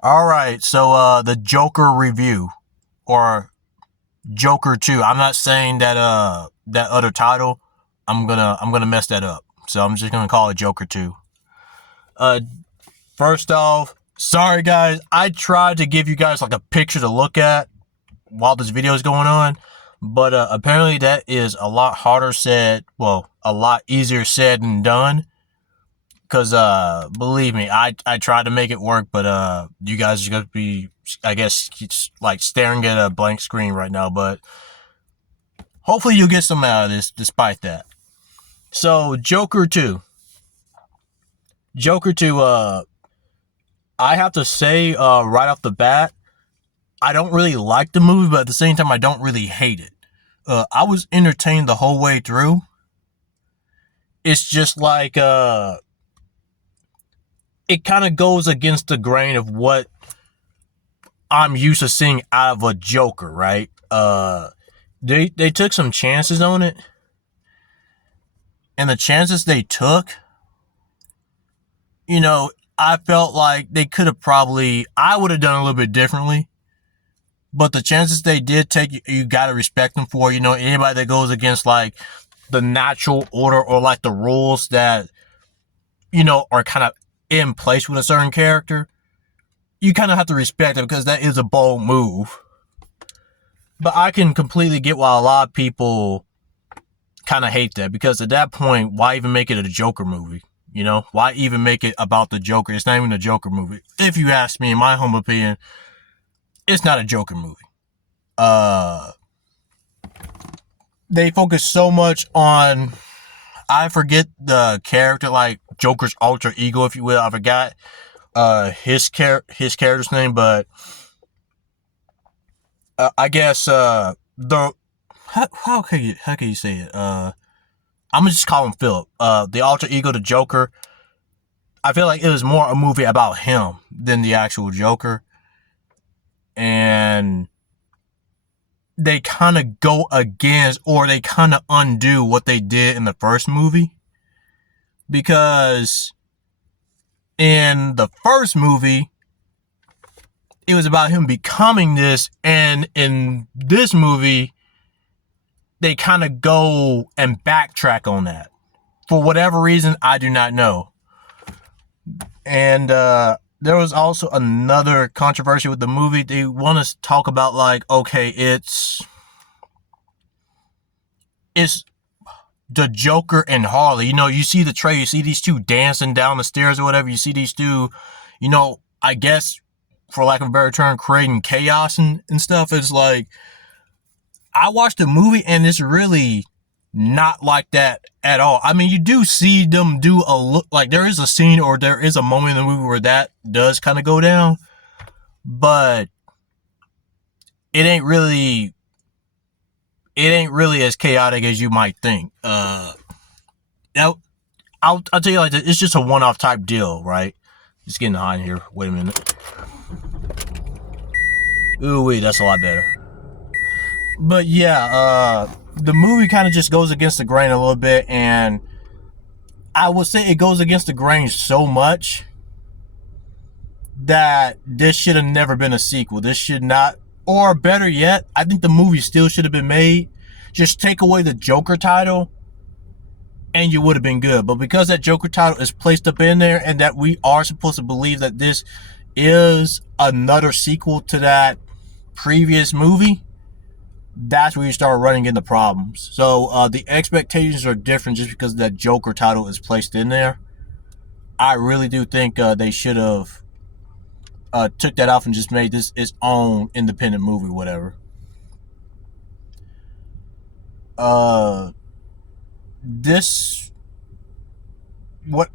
All right, so the Joker review or Joker 2. I'm not saying that that other title. I'm gonna mess that up. So I'm just gonna call it Joker 2. Uh First off, sorry guys. I tried to give you guys like a picture to look at while this video is going on, but apparently that is a lot harder said, well, a lot easier said than done. Cause believe me, I tried to make it work, but you guys are gonna be, I guess, like staring at a blank screen right now. But hopefully you'll get some out of this, despite that. So Joker 2, Joker 2. I have to say, right off the bat, I don't really like the movie, but at the same time, I don't really hate it. I was entertained the whole way through. It's just like it kind of goes against the grain of what I'm used to seeing out of a Joker, right? They took some chances on it, and the chances they took, you know, I felt like they could have probably, I would have done a little bit differently. But the chances they did take, you gotta respect them for. You know, anybody that goes against like the natural order or like the rules that are kind of in place with a certain character, you kind of have to respect it because that is a bold move. But I can completely get why a lot of people kind of hate that, because at that point, why even make it a Joker movie? Why even make it about the Joker? It's not even a Joker movie. If you ask me, in my humble opinion, it's not a Joker movie. Uh, they focus so much on, I forget the character, like Joker's alter ego, if you will. I forgot his character's name, but I guess the how can you say it? I'm gonna just call him Philip. The alter ego, the Joker. I feel like it was more a movie about him than the actual Joker, and they kind of go against, or they kind of undo what they did in the first movie, because in the first movie it was about him becoming this, and in this movie they kind of go and backtrack on that for whatever reason. I do not know. And there was also another controversy with the movie. They want to talk about, like, okay, it's the Joker and Harley. You see the trailer, you see these two dancing down the stairs or whatever. You see these two, I guess, for lack of a better term, creating chaos and stuff. It's like, I watched the movie and it's really not like that at all. I mean, you do see them do a look, like there is a scene or there is a moment in the movie where that does kind of go down, but it ain't really as chaotic as you might think. Now, I'll tell you like this, it's just a one-off type deal, right? It's getting hot in here. Wait a minute. Ooh, wait, that's a lot better. But yeah, the movie kind of just goes against the grain a little bit, and I would say it goes against the grain so much that this should have never been a sequel. This should not, or better yet, I think the movie still should have been made. Just take away the Joker title and you would have been good. But because that Joker title is placed up in there, and that we are supposed to believe that this is another sequel to that previous movie, that's where you start running into problems. So the expectations are different just because that Joker title is placed in there. I really do think they should have took that off and just made this its own independent movie, whatever. This what?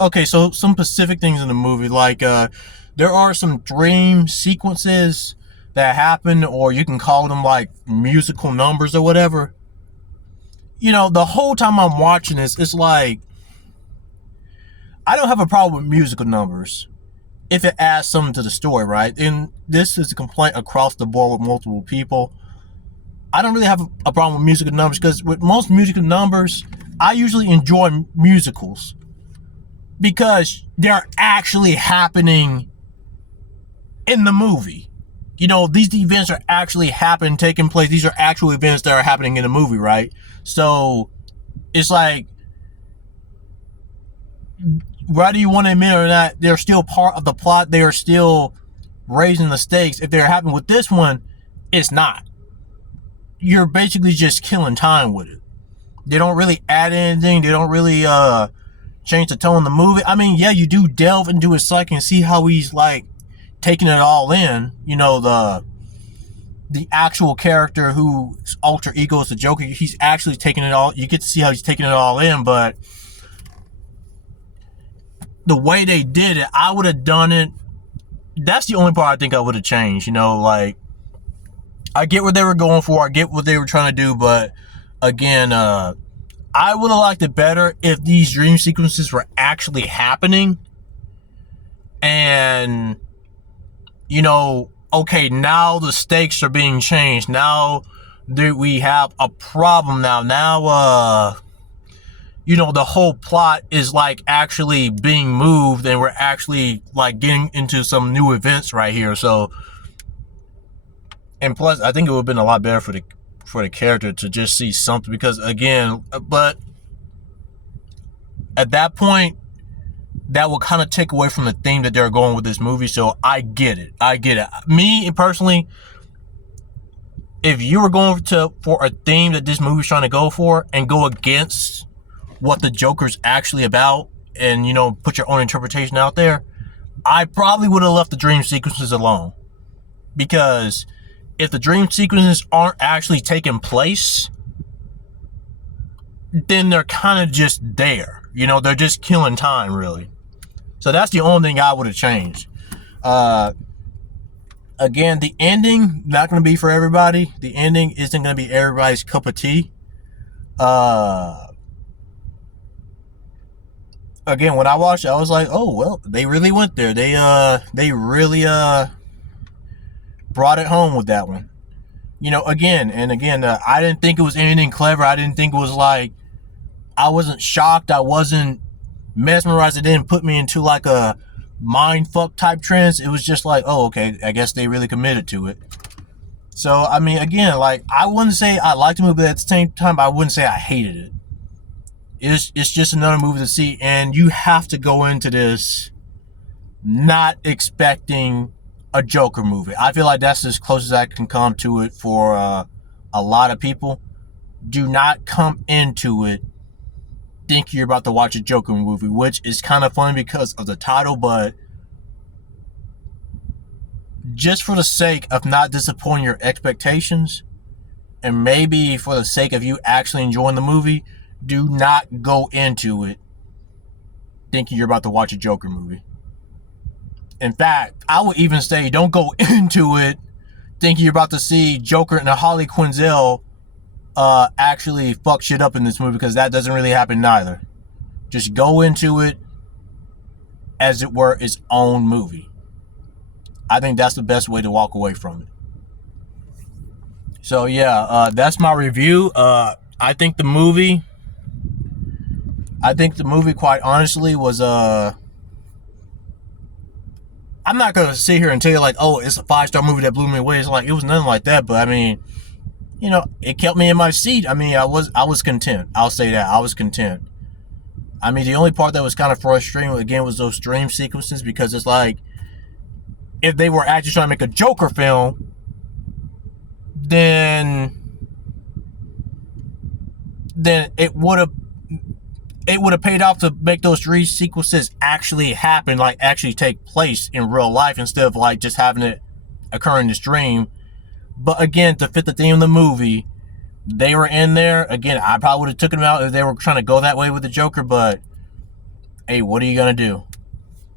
Okay, so some specific things in the movie, like there are some dream sequences that happen, or you can call them like musical numbers or whatever. The whole time I'm watching this, it's like, I don't have a problem with musical numbers if it adds something to the story, right? And this is a complaint across the board with multiple people. I don't really have a problem with musical numbers, because with most musical numbers, I usually enjoy musicals because they're actually happening in the movie. You know, these events are actually taking place. These are actual events that are happening in the movie, right? So it's like, whether you want to admit it or not, they're still part of the plot. They are still raising the stakes. If they're happening with this one, it's not. You're basically just killing time with it. They don't really add anything. They don't really change the tone of the movie. I mean, yeah, you do delve into his psyche and see how he's like taking it all in. You know, the actual character whose alter ego is the Joker, he's actually taking it all. You get to see how he's taking it all in, but the way they did it, I would have done it. That's the only part I think I would have changed. You know, like, I get what they were going for. I get what they were trying to do, but again, I would have liked it better if these dream sequences were actually happening. And, you know, okay, now the stakes are being changed. Now we have a problem now. You know, the whole plot is like actually being moved, and we're actually like getting into some new events right here. So, and plus, I think it would have been a lot better for the character to just see something, because again, but at that point, that will kind of take away from the theme that they're going with this movie. So I get it. Me personally, if you were going for a theme that this movie's trying to go for and go against what the Joker's actually about, and, you know, put your own interpretation out there, I probably would have left the dream sequences alone. Because if the dream sequences aren't actually taking place, then they're kind of just there. You know, they're just killing time, really. So that's the only thing I would have changed. Again, the ending, not going to be for everybody. The ending isn't going to be everybody's cup of tea. Again, when I watched it, I was like, oh, well, they really went there. They really brought it home with that one. You know, again, I didn't think it was anything clever. I didn't think it was like, I wasn't shocked. I wasn't mesmerized. It didn't put me into like a mind fuck type trance. It was just like, oh, okay, I guess they really committed to it. So, I mean, again, like, I wouldn't say I liked the movie, but at the same time, I wouldn't say I hated it. It's just another movie to see, and you have to go into this not expecting a Joker movie. I feel like that's as close as I can come to it for a lot of people. Do not come into it thinking you're about to watch a Joker movie, which is kind of funny because of the title, but just for the sake of not disappointing your expectations, and maybe for the sake of you actually enjoying the movie, do not go into it thinking you're about to watch a Joker movie. In fact, I would even say don't go into it thinking you're about to see Joker and Harley Quinzel actually fuck shit up in this movie, because that doesn't really happen neither. Just go into it as it were its own movie. I think that's the best way to walk away from it. So yeah, that's my review. I think the movie, quite honestly, was I'm not gonna sit here and tell you like, oh, it's a 5-star movie that blew me away. It's like, it was nothing like that. But I mean, you know, it kept me in my seat. I mean, I was content. I'll say that. I was content. I mean, the only part that was kind of frustrating, again, was those dream sequences, because it's like, if they were actually trying to make a Joker film, then it would have paid off to make those dream sequences actually happen, like actually take place in real life, instead of like just having it occur in this dream. But again, to fit the theme of the movie, they were in there. Again, I probably would have taken them out if they were trying to go that way with the Joker, but hey, what are you gonna do?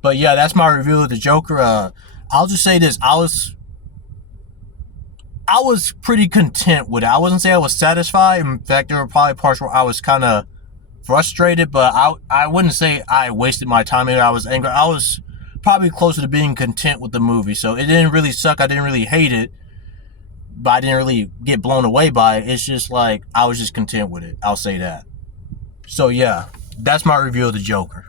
But yeah, that's my review of the Joker. I'll just say this: I was pretty content with it. I wasn't saying I was satisfied. In fact, there were probably parts where I was kind of frustrated, but I wouldn't say I wasted my time here. I was angry. I was probably closer to being content with the movie. So it didn't really suck. I didn't really hate it, but I didn't really get blown away by it. It's just like, I was just content with it. I'll say that. So yeah, that's my review of the Joker.